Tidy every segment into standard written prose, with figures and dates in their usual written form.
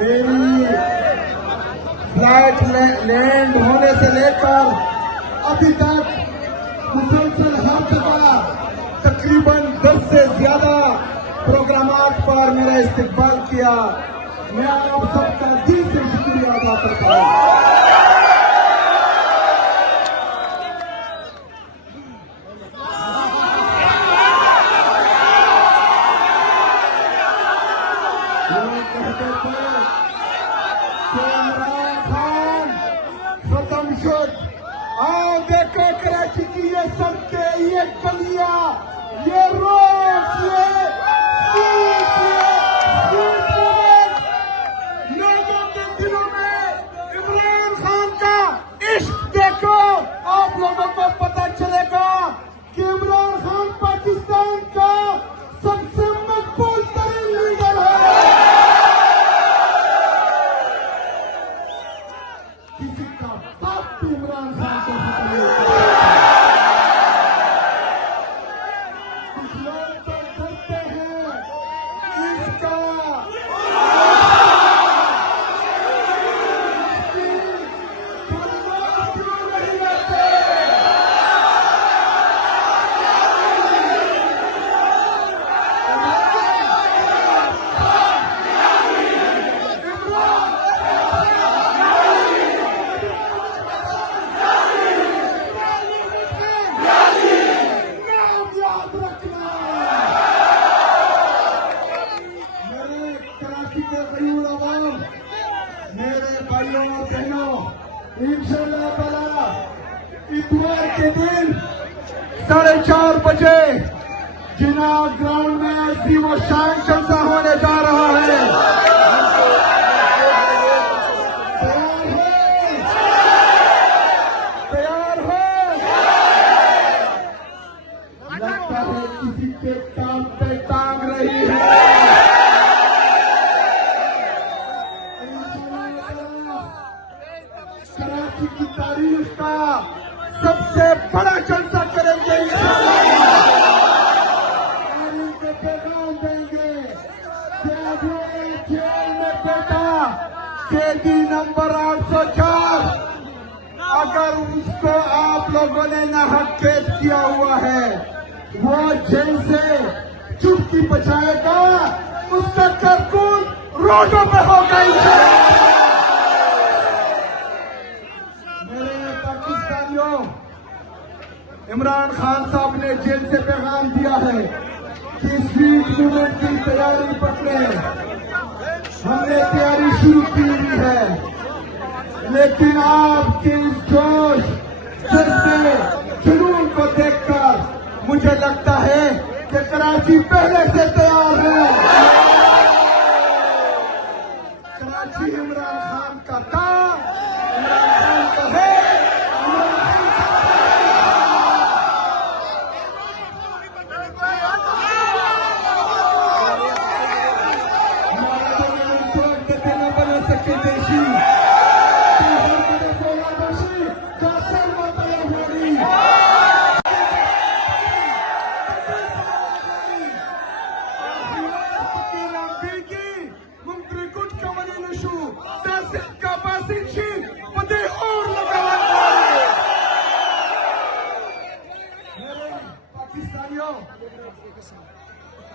मेरी flight land होने से लेकर अभी तक मुसलसल हर जगह तकरीबन 10 से ज्यादा प्रोग्रामात पर मेरा इस्तेमाल किया। मैं आप सबका दिल से शुक्रिया अदा करता हूँ। आओ देखो कराची की ये सड़कें, ये गलियां, ये रोड, लोगों के दिलों में इमरान खान का इश्क देखो। आप लोगों को पता चलेगा कि इमरान खान पाकिस्तान का सबसे मकबूल तरीन लीडर है। किसी का बाप भी इमरान खान को कुछ लोग तो डरते हैं इसका क्यों नहीं रहते। मेरे भाइयों और बहनों, इंशाअल्लाह ताला इतवार के दिन 4:30 बजे जिना ग्राउंड में अजीम और शान जलसा होने जा रहा है। तैयार हो? लगता है किसी के काम पे टांग रही है। कराची की तारीख का सबसे बड़ा जलसा करेंगे। के पैगाम देंगे जेल में बैठा कैदी नंबर 804, अगर उसको आप लोगों ने नाहक कैद किया हुआ है, वो जेल से चुटकी बचाएगा, उसका कारकुन रोडों पे होगा। इमरान खान साहब ने जेल से पैगाम दिया है कि स्ट्रीट मूवमेंट की तैयारी पकड़े। हमने तैयारी शुरू की हुई है, लेकिन आपके इस जोश जज्बे जुनून को देखकर मुझे लगता है कि कराची पहले से तैयार है। कराची इमरान खान का था, इमरान खान का है।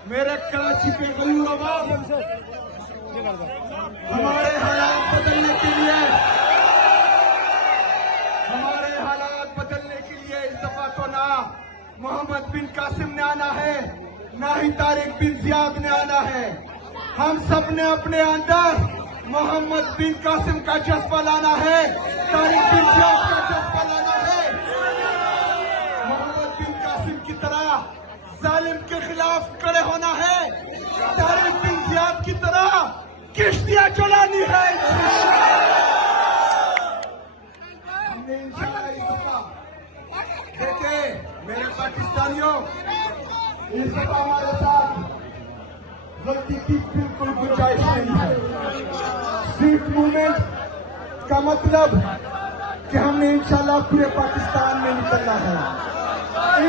मेरे कराची के गरीब आवाम, हमारे हालात बदलने के लिए इस दफा तो ना मोहम्मद बिन कासिम ने आना है, ना ही तारिक बिन जियाद ने आना है। हम सब ने अपने अंदर मोहम्मद बिन कासिम का जज्बा लाना है, तारिक बिन जियाद का जज्बा लाना है। मोहम्मद बिन कासिम की तरह जालिम के खिलाफ खड़े होना है, तारिक बिन जियाद की तरह किश्तियां चलानी है। हमने इंशाअल्लाह इस दफा देखिए मेरे पाकिस्तानियों, इस दफा हमारे साथ गलती की बिल्कुल गुंजाइश नहीं है। स्ट्रीट मूवमेंट का मतलब कि हमने इंशाअल्लाह पूरे पाकिस्तान में निकलना है।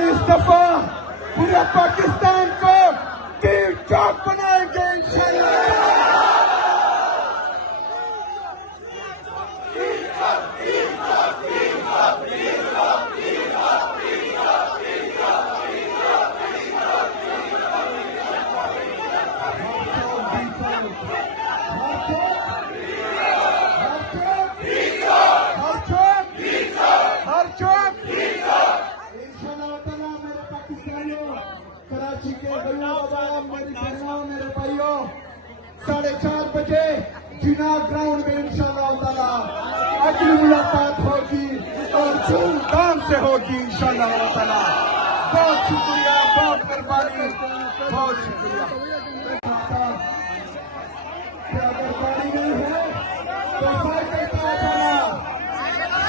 इस दफा पूरे पाकिस्तान को तीर चौक बनाएंगे इंशाअल्लाह। कराची के मेरी बहनों मेरे भाइयों 4:30 बजे जिना ग्राउंड में इंशाल्लाह ताला अगली मुलाकात होगी और धूमधाम से होगी इंशाल्लाह ताला। बहुत शुक्रिया, बहुत मेहरबानी, बहुत शुक्रिया। अगर गाड़ी नहीं है तो साइकिल का जाना,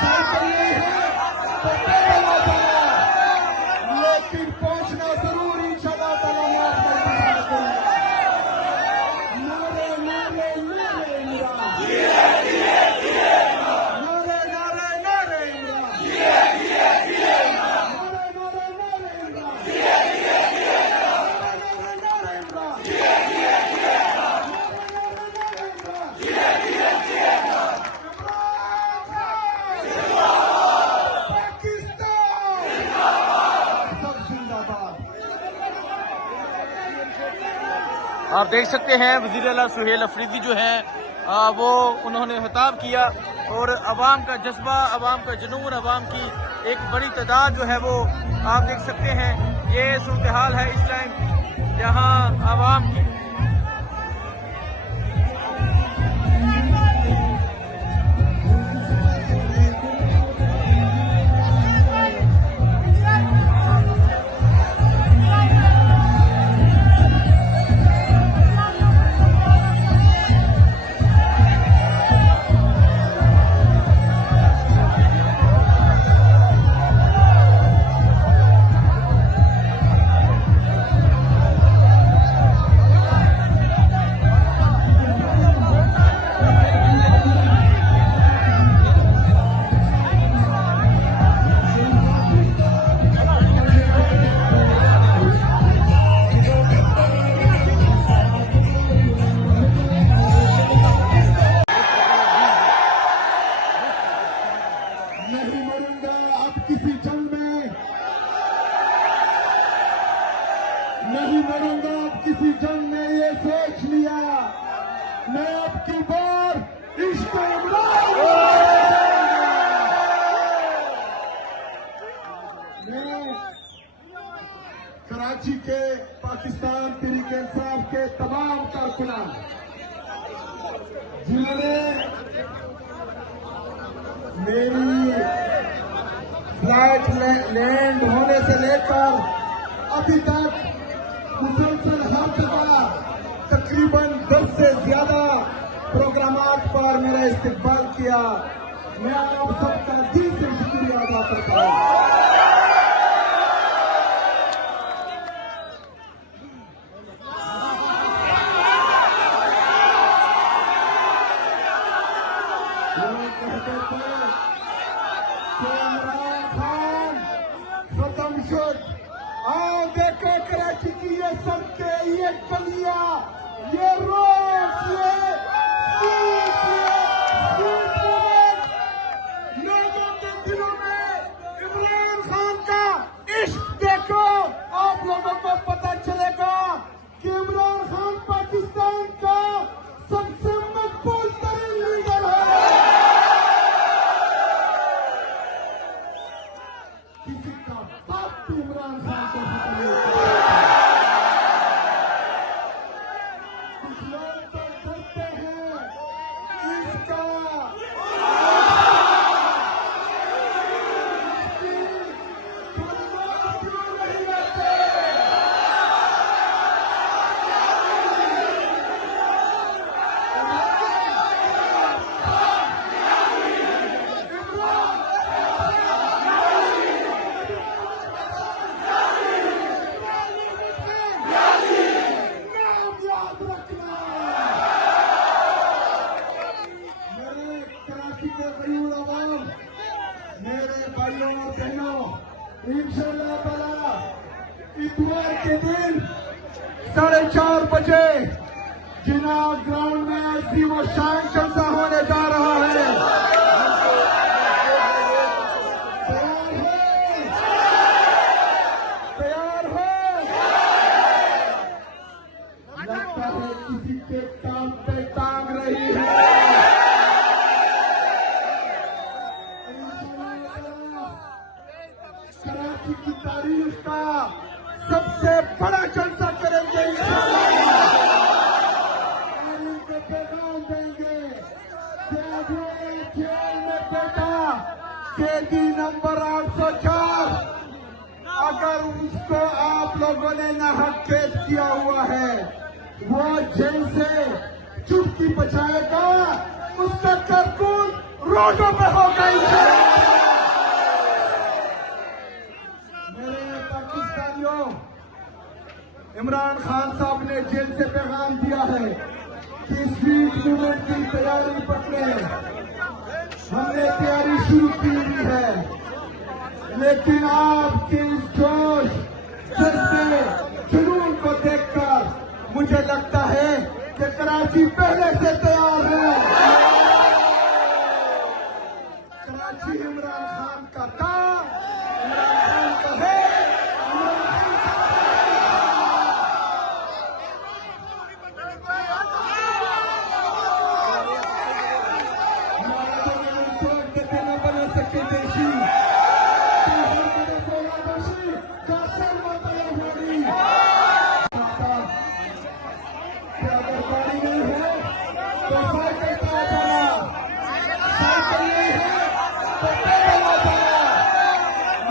साइकिल नहीं है तो पैदल आ जाना, लेकिन पहुंचना जरूर इंशाल्लाह ताला। नारे नारे नारे इमरान, नारे नारे नारे इमरान, आप देख सकते हैं वज़ीर आला सुहेल अफरीदी जो है वो उन्होंने खिताब किया और अवाम का जज्बा, अवाम का जुनून, अवाम की एक बड़ी तादाद जो है वो आप देख सकते हैं। ये सूरत हाल है इस टाइम जहां अवाम की नहीं मरूंगा अब किसी जंग में, नहीं मरूंगा अब किसी जंग में, ये सोच लिया। मैं अब की बार इश्क इमरान मैं कराची के पाकिस्तान तहरीक इंसाफ के तमाम कारकुनान जिन्होंने मेरी फ्लाइट लैंड होने से लेकर अभी तक मुसलसल हर जगह तकरीबन 10 से ज्यादा प्रोग्रामात पर मेरा इस्तेमाल किया, मैं आप सबका दिल से शुक्रिया अदा करता हूँ। इमरान खान खत्म शुद। आओ देखो कराची की ये सड़कें, ये गलियां, ये रोड, ये लोगों के दिलों में इमरान खान का इश्क देखो। आप लोगों को पता चलेगा कि इमरान खान पाकिस्तान का सबसे मकबूल तरीन लीडर है। किसी का बाप भी इमरान खान को कुछ लोग तो डरते हैं इसका नहीं रहते। मेरे भाइयों और बहनों, इंशाअल्लाह ताला इतवार के दिन 4:30 बजे जिना ग्राउंड में अजीम और शान जलसा होने जा रहा है। तैयार हो? लगता है किसी के टांग पे टांग रही है। कराची की तारीख का सबसे बड़ा जलसा करेंगे, पैगाम देंगे जेल में बैठा कैदी नंबर 804, अगर उसको आप लोगों ने नाहक कैद किया हुआ है, वो जेल से चुटकी बचाएगा, उसका करतूत रोडों पे होगा। मेरे पाकिस्तानियों, इमरान खान साहब ने जेल से पैगाम दिया है कि स्ट्रीट मूवमेंट की तैयारी पकड़े। हमने तैयारी शुरू की हुई है, लेकिन आपके इस जोश जज्बे जुनून को देखकर मुझे लगता है कि कराची पहले से तैयार है। कराची इमरान खान का था, इमरान खान का है,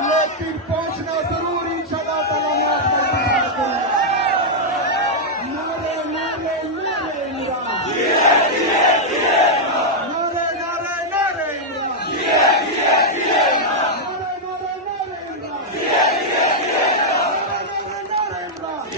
लेकिन पहुंचना जरूर इंशाअल्लाह ताला। नारे नारे नारे इमरान, नारे नारे नारे इमरान, नारे नारे नारे इमरान,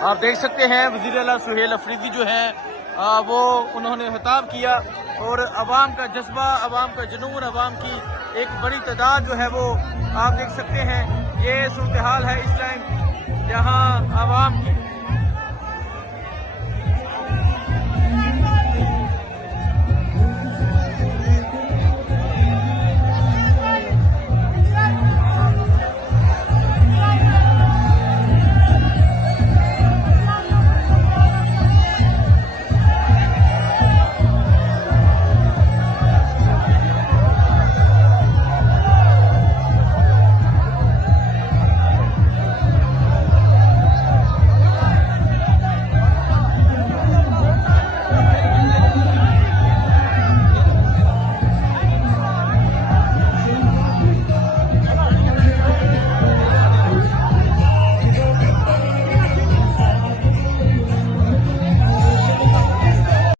आप देख सकते हैं वज़ीर आला सुहेल अफरीदी जो हैं वो उन्होंने खिताब किया और अवाम का जज्बा, अवाम का जुनून, अवाम की एक बड़ी तादाद जो है वो आप देख सकते हैं। ये सूरत हाल है इस टाइम जहां अवाम की